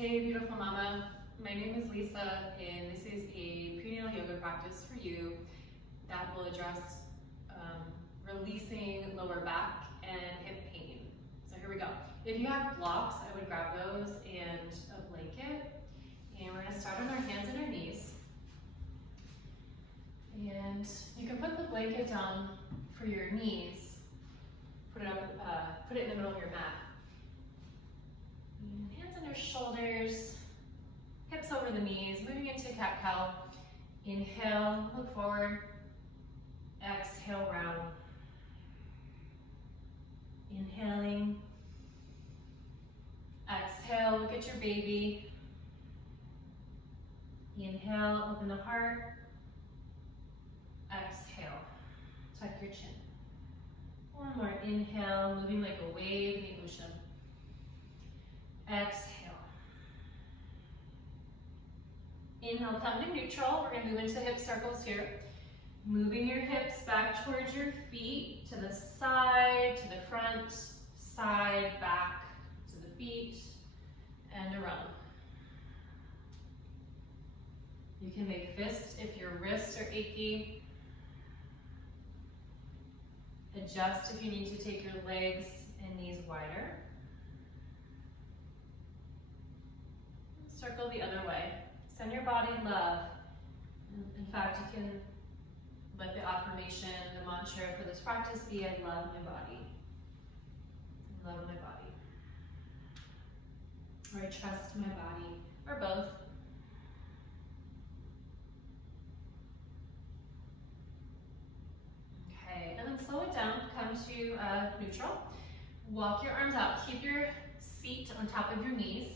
Hey beautiful mama, my name is Lisa and this is a prenatal yoga practice for you that will address releasing lower back and hip pain. So here we go. If you have blocks, I would grab those and a blanket, and we're going to start on our hands and our knees. And you can put the blanket down for your knees, put it in the middle of your mat. And hands under shoulders, hips over the knees, moving into cat-cow. Inhale, look forward. Exhale, round. Inhaling. Exhale, look at your baby. Inhale, open the heart. Exhale, tuck your chin. One more inhale, moving like a wave in the ocean. Exhale. Inhale, come to neutral. We're going to move into hip circles here. Moving your hips back towards your feet, to the side, to the front, side, back, to the feet, and around. You can make fists if your wrists are achy. Adjust if you need to take your legs and knees wider. Circle the other way. Send your body love. In fact, you can let the affirmation, the mantra for this practice be, I love my body. I love my body. Or I trust my body, or both. Okay, and then slow it down, come to neutral. Walk your arms out, keep your seat on top of your knees.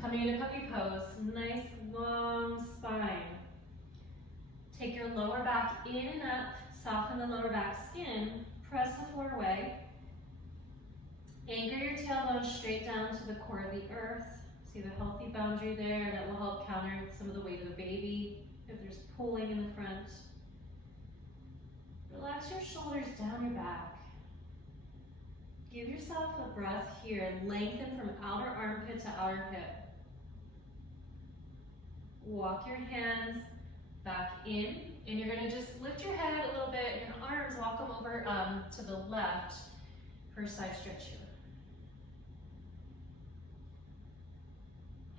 Coming into puppy pose, nice long spine. Take your lower back in and up, soften the lower back skin, press the floor away. Anchor your tailbone straight down to the core of the earth. See the healthy boundary there that will help counter some of the weight of the baby if there's pulling in the front. Relax your shoulders down your back. Give yourself a breath here. Lengthen from outer armpit to outer hip. Walk your hands back in, and you're going to just lift your head a little bit, your arms, walk them over to the left for a side stretch here.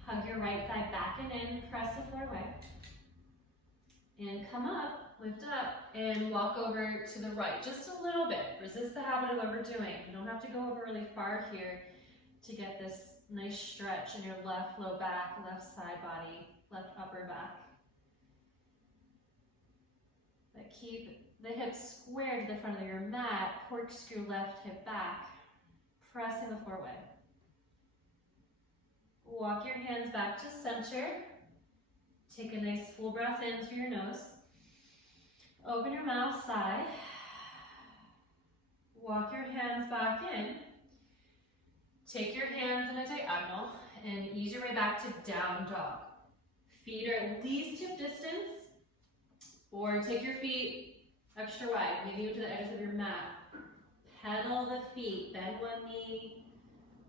Hug your right thigh back and in, press the floor away. And come up, lift up, and walk over to the right, just a little bit. Resist the habit of overdoing. You don't have to go over really far here to get this nice stretch in your left low back, left side body, left upper back. But keep the hips square to the front of your mat, corkscrew left hip back, pressing the floor away. Walk your hands back to center. Take a nice full breath in through your nose. Open your mouth, sigh. Walk your hands back in. Take your hands in a diagonal and ease your way back to down dog. Feet are at least hip distance, or take your feet extra wide, maybe even to the edges of your mat. Pedal the feet, bend one knee,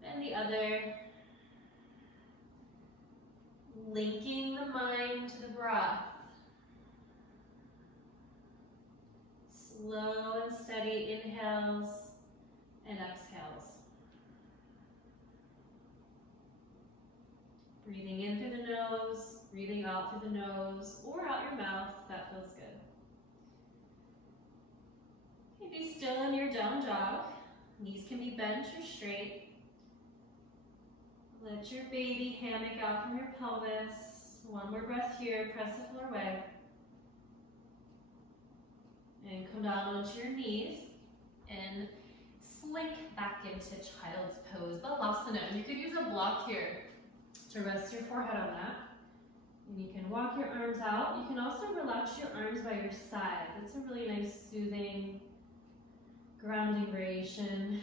bend the other. Linking the mind to the breath. Slow and steady inhales and exhales. Breathing in through the nose, breathing out through the nose, or out your mouth, that feels good. Okay, be still in your down dog. Knees can be bent or straight. Let your baby hammock out from your pelvis. One more breath here, press the floor away. And come down onto your knees and slink back into child's pose, Balasana. And you could use a block here to rest your forehead on that. And you can walk your arms out. You can also relax your arms by your side. That's a really nice, soothing, grounding variation.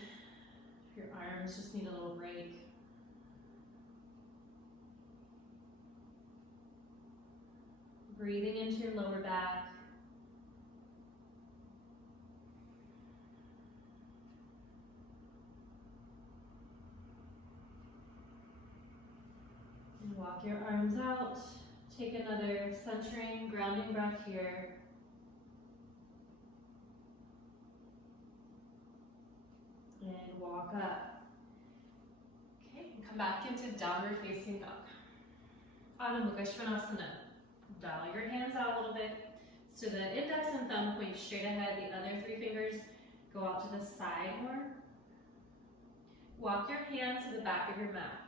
If your arms just need a little break. Breathing into your lower back. Walk your arms out. Take another centering, grounding breath here. And walk up. Okay, and come back into downward facing dog. Adho Mukha Svanasana. Dial your hands out a little bit so the index and thumb point straight ahead. The other three fingers go out to the side more. Walk your hands to the back of your mat.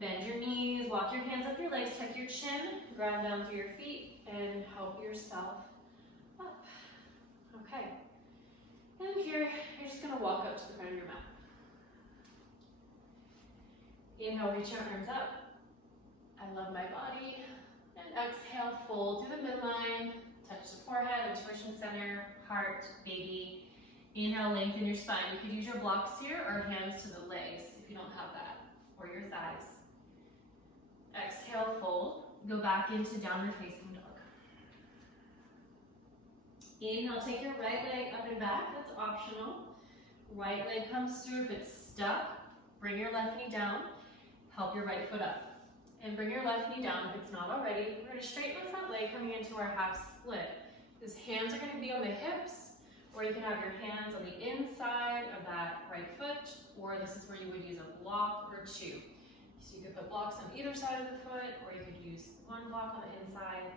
Bend your knees, walk your hands up your legs, tuck your chin, ground down through your feet, and help yourself up. Okay. And here, you're just gonna walk up to the front of your mat. Inhale, reach your arms up. I love my body. And exhale, fold through the midline, touch the forehead, torsion center, heart, baby. Inhale, lengthen your spine. You could use your blocks here or hands to the legs if you don't have that, or your thighs. Exhale, fold. Go back into downward facing dog. Inhale, take your right leg up and back. That's optional. Right leg comes through. If it's stuck, bring your left knee down. Help your right foot up. And bring your left knee down if it's not already. We're going to straighten the front leg coming into our half split. His hands are going to be on the hips, or you can have your hands on the inside of that right foot, or this is where you would use a block or two. So you could put blocks on either side of the foot, or you could use one block on the inside.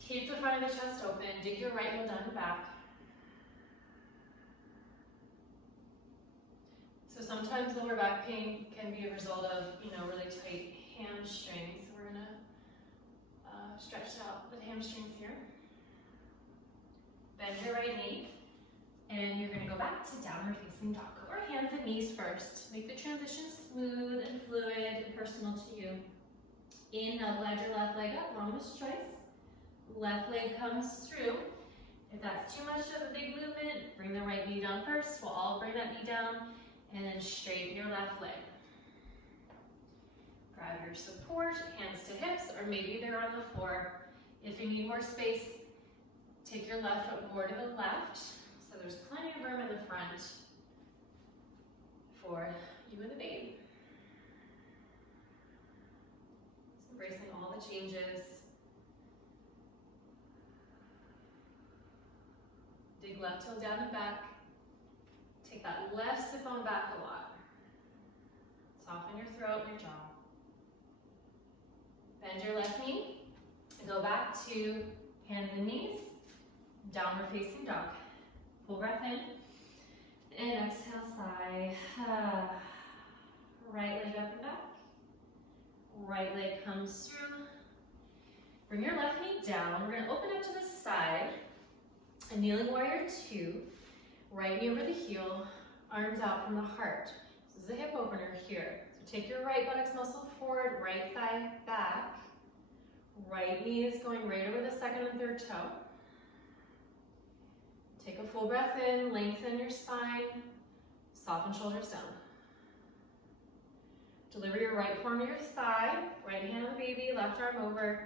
Keep the front of the chest open. Dig your right heel down and back. So sometimes lower back pain can be a result of, really tight hamstrings. So we're gonna stretch out the hamstrings here. Bend your right knee, and you're gonna go back to downward facing dog. Or hands and knees first. Make the transition smooth and fluid and personal to you. Inhale, glide your left leg up, longest choice. Left leg comes through. If that's too much of a big movement, bring the right knee down first. We'll all bring that knee down, and then straighten your left leg. Grab your support, hands to hips, or maybe they're on the floor. If you need more space, take your left foot more to the left. So there's plenty of room in the front for you and the babe. So embracing all the changes. Dig left heel down and back. Take that left sit bone back a lot. Soften your throat and your jaw. Bend your left knee and go back to hands and knees, downward facing dog. Full breath in and exhale, sigh. Right leg up and back. Right leg comes through. Bring your left knee down. We're going to open up to the side. A kneeling warrior 2. Right knee over the heel, arms out from the heart. This is a hip opener here. So take your right buttocks muscle forward, right thigh back. Right knee is going right over the second and third toe. Take a full breath in, lengthen your spine, soften shoulders down. Deliver your right forearm to your thigh, right hand on the baby, left arm over,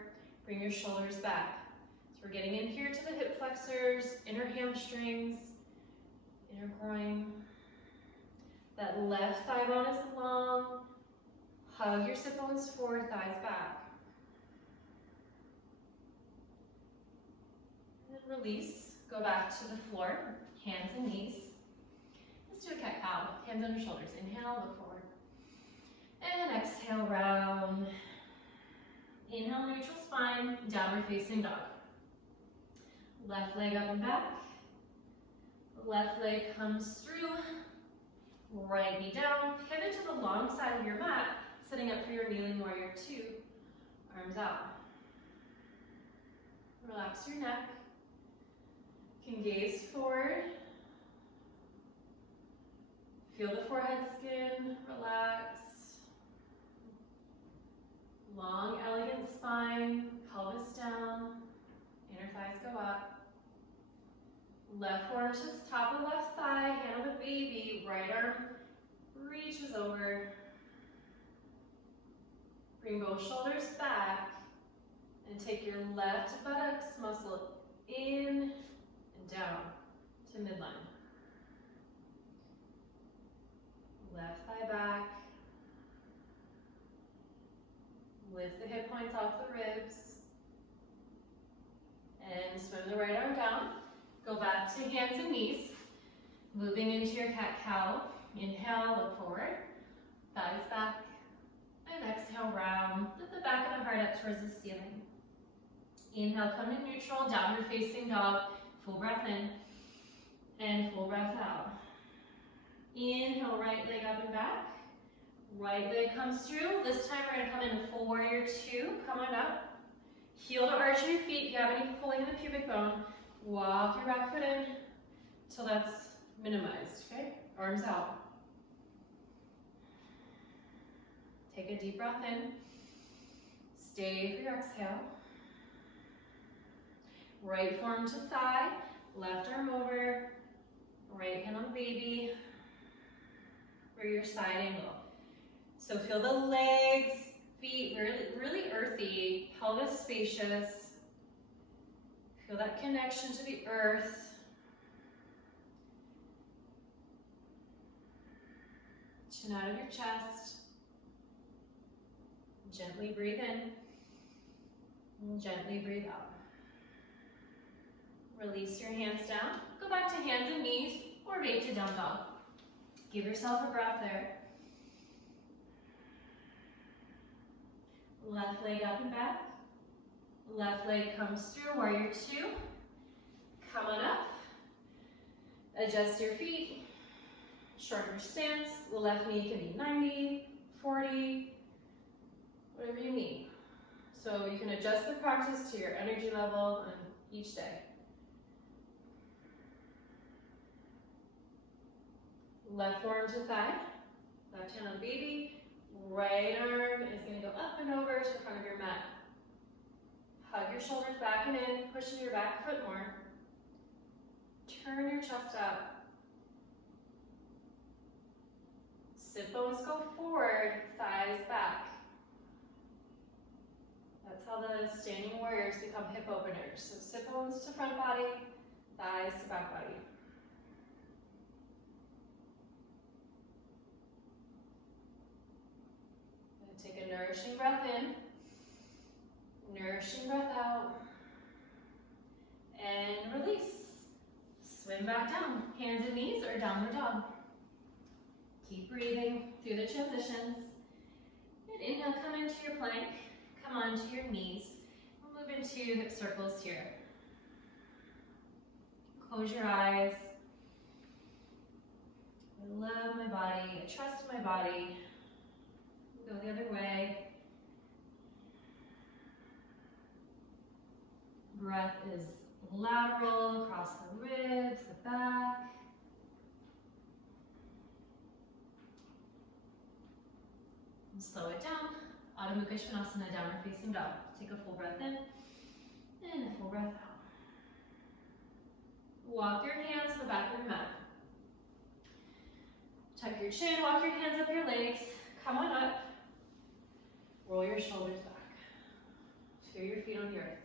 bring your shoulders back. So we're getting in here to the hip flexors, inner hamstrings, inner groin. That left thigh bone is long. Hug your sit bones forward, thighs back. And then release. Go back to the floor, hands and knees. Let's do a cat-cow. Hands under shoulders. Inhale, look forward. And exhale, round. Inhale, neutral spine, downward facing dog. Left leg up and back. Left leg comes through. Right knee down. Pivot to the long side of your mat, setting up for your kneeling warrior 2. Arms out. Relax your neck. You can gaze forward. Feel the forehead skin, relax. Long, elegant spine, pelvis down, inner thighs go up. Left forearm to the top of the left thigh, hand on the baby, right arm reaches over. Bring both shoulders back and take your left buttocks muscle in and down to midline. Left thigh back. Lift the hip points off the ribs. And swim the right arm down. Go back to hands and knees. Moving into your cat-cow. Inhale, look forward. Thighs back. And exhale, round. Lift the back of the heart up towards the ceiling. Inhale, come to neutral, downward facing dog. Full breath in. And full breath out. Inhale, right leg up and back. Right leg comes through. This time we're going to come in full warrior 2. Come on up. Heel to arch your feet. If you have any pulling in the pubic bone, walk your back foot in till that's minimized, okay? Arms out. Take a deep breath in. Stay for your exhale. Right forearm to thigh, left arm over, right hand on baby, for your side angle. So feel the legs, feet, really earthy, pelvis spacious. Feel that connection to the earth. Chin out of your chest. Gently breathe in. And gently breathe out. Release your hands down. Go back to hands and knees or back to down dog. Give yourself a breath there. Left leg up and back. Left leg comes through, warrior 2. Come on up. Adjust your feet. Shorten your stance. The left knee can be 90, 40, whatever you need. So you can adjust the practice to your energy level on each day. Left forearm to thigh. Left hand on baby. Right arm is going to go up and over to the front of your mat. Hug your shoulders back and in, pushing your back foot more. Turn your chest up. Sit bones go forward, thighs back. That's how the standing warriors become hip openers. So sit bones to front body, thighs to back body. Take a nourishing breath in, nourishing breath out, and release. Swim back down, hands and knees or downward dog. Keep breathing through the transitions. And inhale, come into your plank, come onto your knees. We'll move into hip circles here. Close your eyes. I love my body, I trust my body. Go the other way. Breath is lateral across the ribs, the back. And slow it down. Adho Mukha Svanasana, downward facing dog. Take a full breath in and a full breath out. Walk your hands to the back of your mat. Tuck your chin, walk your hands up your legs. Come on up. Roll your shoulders back. Feel your feet on the earth.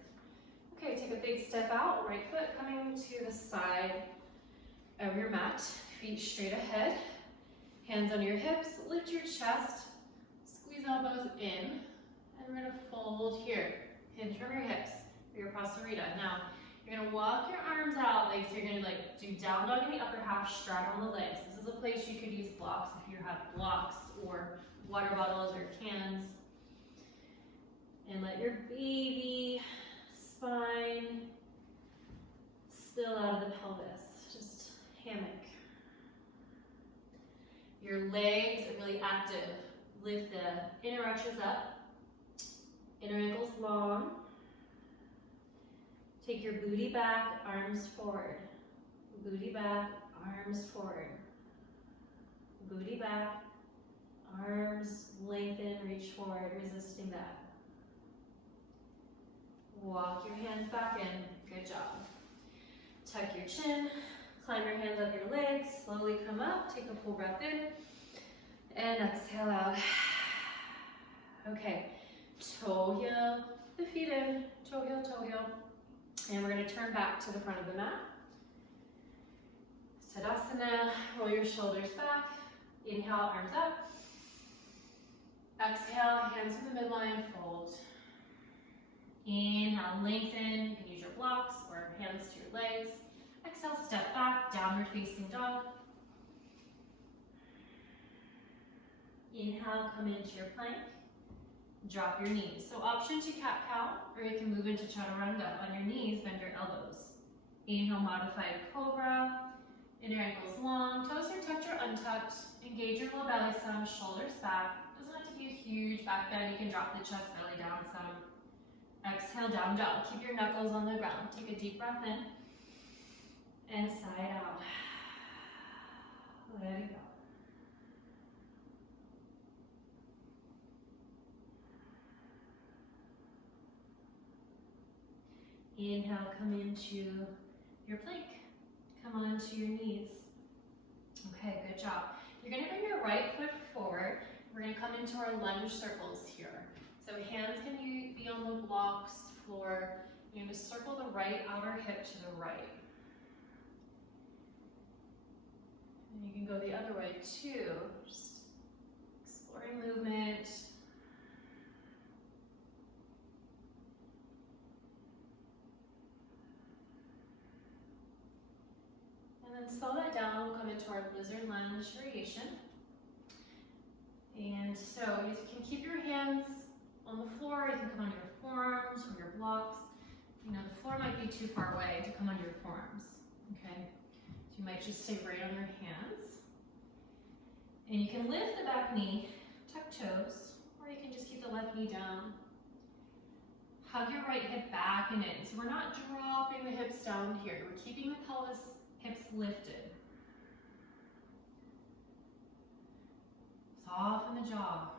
Okay, take a big step out. Right foot coming to the side of your mat. Feet straight ahead. Hands on your hips. Lift your chest. Squeeze elbows in. And we're going to fold here. Hinge from your hips for your Prasarita. Now, you're going to walk your arms out like so you're going to do down dog in the upper half, straddle on the legs. This is a place you could use blocks if you have blocks or water bottles or cans. And let your baby spine spill out of the pelvis. Just hammock. Your legs are really active. Lift the inner arches up. Inner ankles long. Take your booty back, arms forward. Booty back, arms forward. Booty back, arms lengthen, reach forward, resisting that. Walk your hands back in. Good job. Tuck your chin. Climb your hands up your legs. Slowly come up. Take a full breath in. And exhale out. Okay. Toe heel. The feet in. Toe heel, toe heel. And we're going to turn back to the front of the mat. Tadasana. Roll your shoulders back. Inhale, arms up. Exhale, hands to the midline, fold. Inhale, lengthen. You can use your blocks or hands to your legs. Exhale, step back, downward facing dog. Inhale, come into your plank. Drop your knees. So option to cat-cow, or you can move into chaturanga. On your knees, bend your elbows. Inhale, modified cobra. Inner ankles long, toes are tucked or untucked. Engage your low belly some, shoulders back. Doesn't have to be a huge back bend. You can drop the chest belly down some. Exhale, down dog. Keep your knuckles on the ground. Take a deep breath in and side out. Let it go. Inhale, come into your plank. Come onto your knees. Okay, good job. You're going to bring your right foot forward. We're going to come into our lunge circles here. So hands can be on the blocks, floor. You're going to circle the right outer hip to the right. And you can go the other way too. Just exploring movement. And then slow that down, we'll come into our lizard lunge variation. And so you can keep your hands on the floor, you can come onto your forearms or your blocks. You know, the floor might be too far away to come onto your forearms, okay? So you might just stay right on your hands. And you can lift the back knee, tuck toes, or you can just keep the left knee down. Hug your right hip back and in. So we're not dropping the hips down here, we're keeping the pelvis hips lifted. Soften the jaw.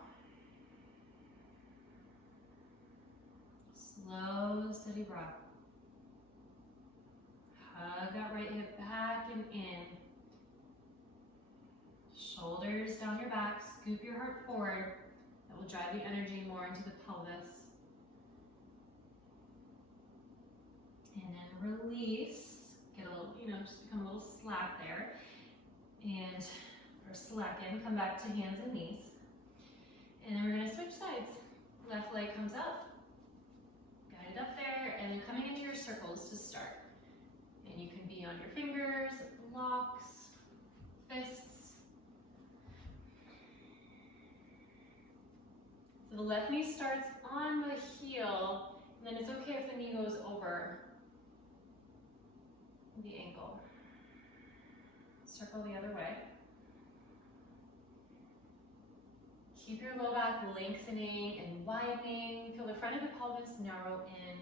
Slow, steady breath. Hug that right hip back and in. Shoulders down your back, scoop your heart forward. That will drive the energy more into the pelvis. And then release. Get a little, just become a little slack there. And, or slacken, come back to hands and knees. And then we're gonna switch sides. Left leg comes up, guide it up there, and then coming into your circles to start. And you can be on your fingers, blocks, fists. So the left knee starts on the heel, and then it's okay if the knee goes over the ankle. Circle the other way. Keep your low back lengthening and widening. Feel the front of the pelvis narrow in.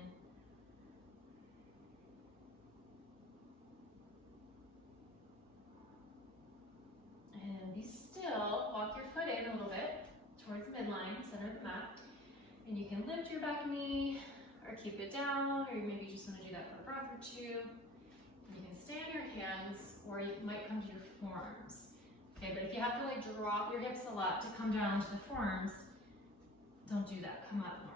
And be still. Walk your foot in a little bit towards midline, center of the mat. And you can lift your back knee or keep it down, or maybe you just want to do that for a breath or two. You can stay on your hands, or you might come to your forearms. Okay, but if you have to drop your hips a lot to come down to the forearms, don't do that. Come up more.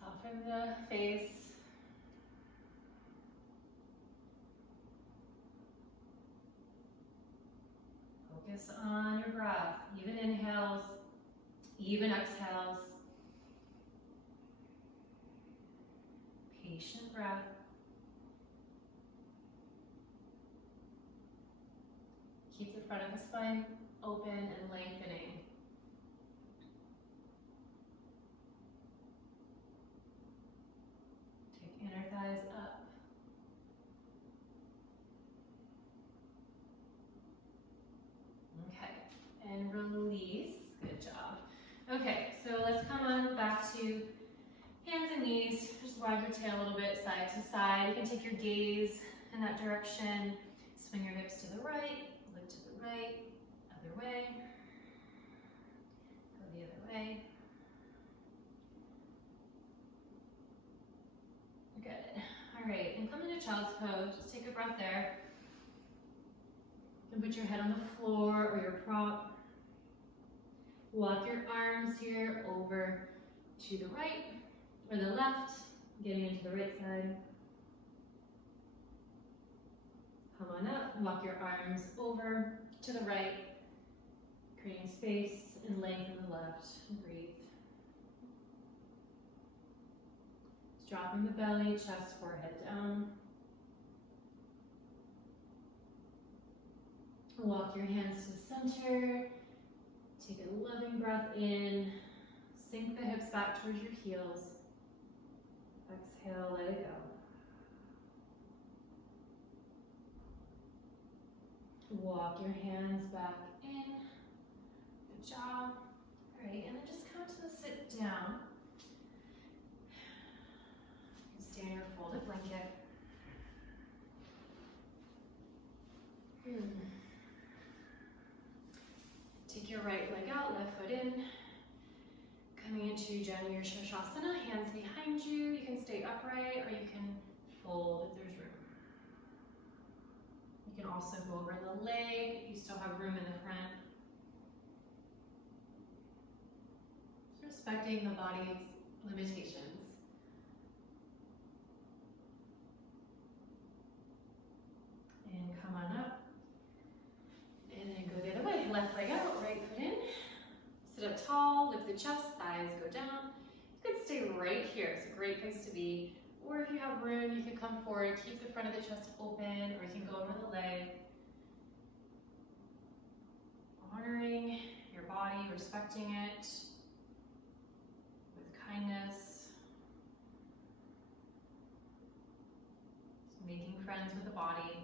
Soften the face. Focus on your breath. Even inhales, even exhales. Patient breath. Keep the front of the spine open and lengthening. Take inner thighs up. Okay, and release. Good job. Okay, so let's come on back to hands and knees. Just wag your tail a little bit side to side. You can take your gaze in that direction. Swing your hips to the right, look to the right, other way. Go the other way. Good. All right, and come into child's pose. Just take a breath there. And put your head on the floor or your prop. Walk your arms here over to the right or the left, getting into the right side. Come on up, walk your arms over to the right, creating space and length in the left. Breathe. Just dropping the belly, chest, forehead down. Walk your hands to the center. Take a loving breath in. Sink the hips back towards your heels. Exhale, let it go. Walk your hands back in. Good job. All right, and then just come to the sit down. You can stay on your folded blanket. Take your right leg out, left foot in. Coming into Janu Shirshasana, hands behind you. You can stay upright or you can fold if there's room. You can also go over the leg if you still have room in the front. Respecting the body's limitations. And come on up. And then go the other way. Left leg out, right foot in. Sit up tall, lift the chest, thighs go down. You could stay right here. It's a great place to be. Or if you have room, you can come forward, keep the front of the chest open, or you can go over the leg. Honoring your body, respecting it with kindness. Just making friends with the body.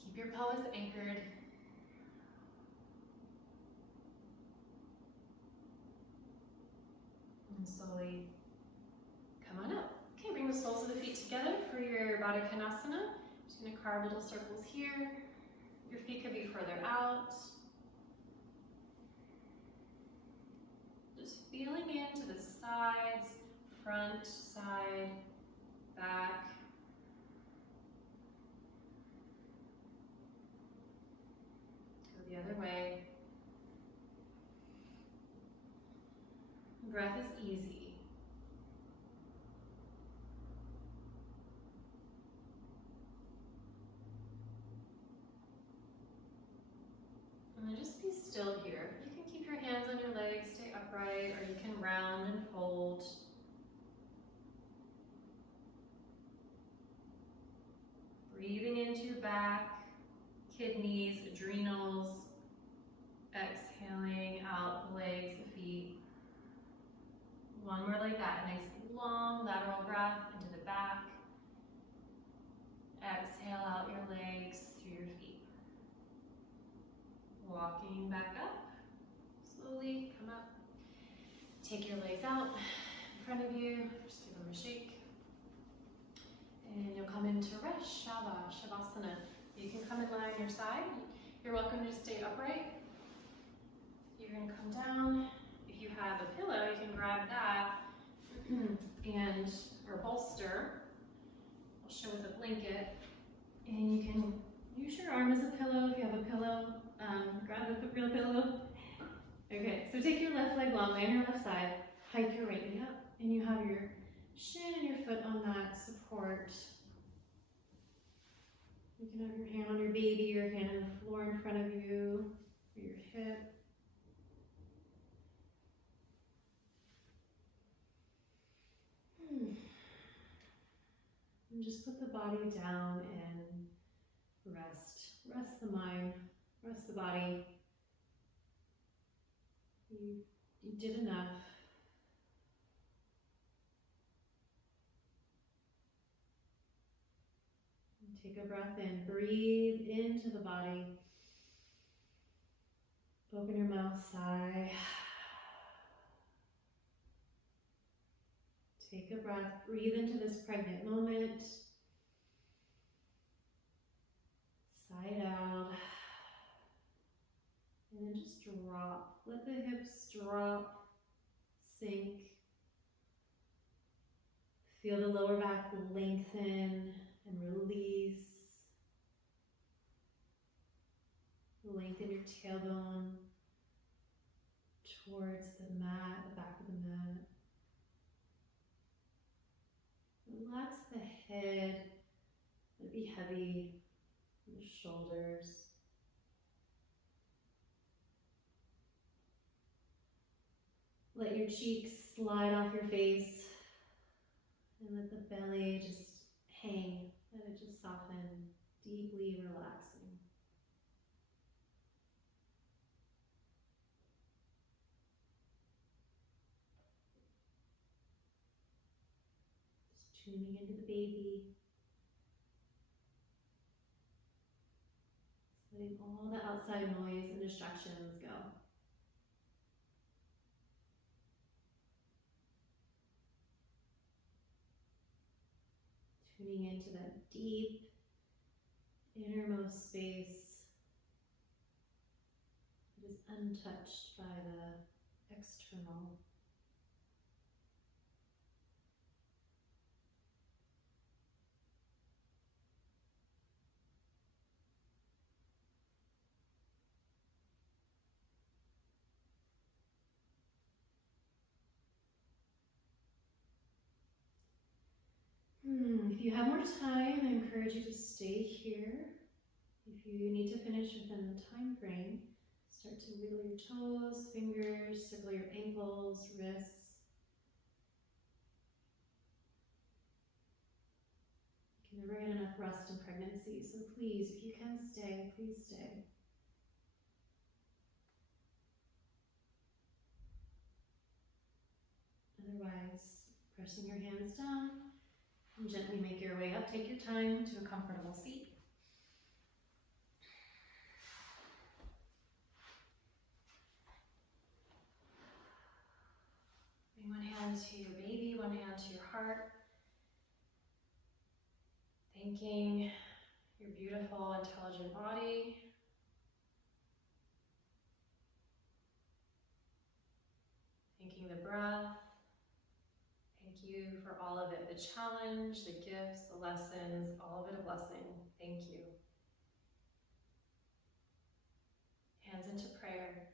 Keep your pelvis anchored. And slowly come on up. Okay, bring the soles of the feet together for your Baddha Konasana. Just going to carve little circles here. Your feet could be further out. Just feeling into the sides, front, side, back. Go the other way. Breath is easy. And then just be still here. You can keep your hands on your legs, stay upright, or you can round and fold. Breathing into your back, kidneys, adrenals. Exhaling out the legs, the feet. One more like that, a nice long lateral breath into the back. Exhale out your legs through your feet. Walking back up, slowly come up. Take your legs out in front of you, just give them a shake. And you'll come into Resh, Shavasana. You can come and lie on your side. You're welcome to stay upright. You're gonna come down. If you have a pillow, you can grab that and or bolster. I'll show with a blanket. And you can use your arm as a pillow if you have a pillow. Grab a real pillow. Okay, so take your left leg long, lay on your left side, hike your right knee up, and you have your shin and your foot on that support. You can have your hand on your baby, your hand on the floor in front of you, or your hip. And just put the body down and rest. Rest the mind, rest the body. You did enough. Take a breath in, breathe into the body. Open your mouth, sigh. Take a breath, breathe into this pregnant moment. Sigh it out. And then just drop. Let the hips drop, sink. Feel the lower back lengthen and release. Lengthen your tailbone towards the mat, the back of the mat. Relax the head. Let it be heavy. The shoulders. Let your cheeks slide off your face and let the belly just hang. Let it just soften, deeply relaxing. Just tuning into the baby. Letting all the outside noise and distractions go. Tuning into that deep, innermost space that is untouched by the external. If you have more time, I encourage you to stay here. If you need to finish within the time frame, start to wiggle your toes, fingers, circle your ankles, wrists. You can never get enough rest in pregnancy, so please, if you can stay, please stay. Otherwise, pressing your hands down and gently make your way up. Take your time to a comfortable seat. Bring one hand to your baby, one hand to your heart. Thanking your beautiful, intelligent body. Thanking the breath. Thank you for all of it, the challenge, the gifts, the lessons, all of it a blessing. Thank you. Hands into prayer.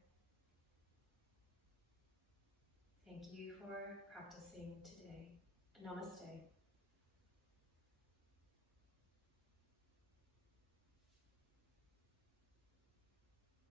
Thank you for practicing today. Namaste.